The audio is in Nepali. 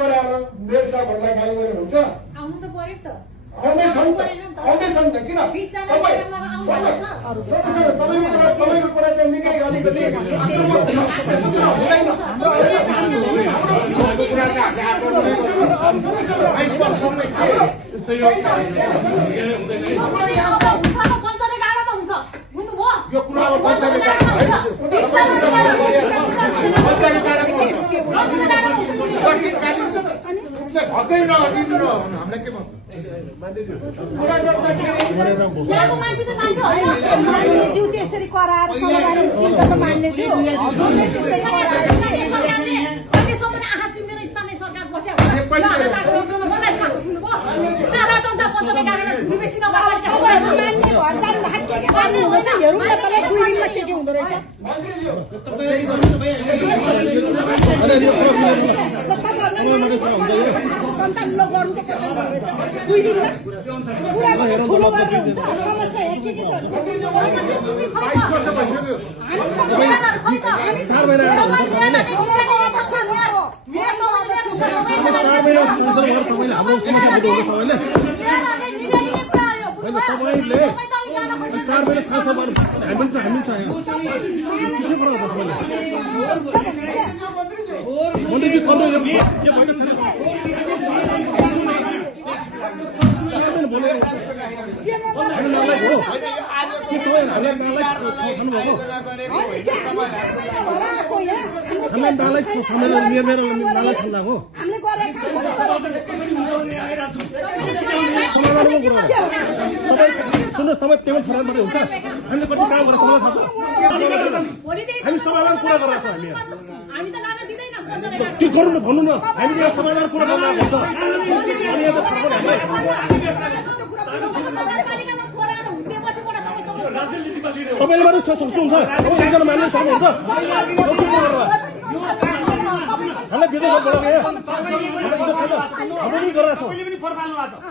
गराएर मेयर साहबहरूलाई गाली गरे हुन्छ? आउनु त पर्यो त। आउँदैछन् त किन? सबै तपाईँको कुरा चाहिँ निकै अलिकति यो कुरा अब पञ्चायत हक्कै नदिनु हामीलाई के भन्छ मान्नेज्यू त्यसरी कराएर समाधान निस्किन्छ त मान्नेज्यू हजुरले त्यसरी कराएर हेरौँ न तपाईँ 2 दिनमा के हुँदो रहेछ सन्तान गर्नु त कसरी हुँदो रहेछ 2 दिनमा पुरा ठुलो गरेर हुन्छ समस्या के छ सुन्नुहोस् तपाईँ टेबल फरार मात्रै हुन्छ हामीले कति काम गरेर तपाईँलाई थाहा छ हामी समाधान कुरा गरेर के गर्नु न भन्नु न हामीले यहाँ समाधान कुरा गरिरहेको तपाईँले मात्रै सक्नुहुन्छ एकजना मान्ने सक्नुहुन्छ हामीलाई विजय गरेर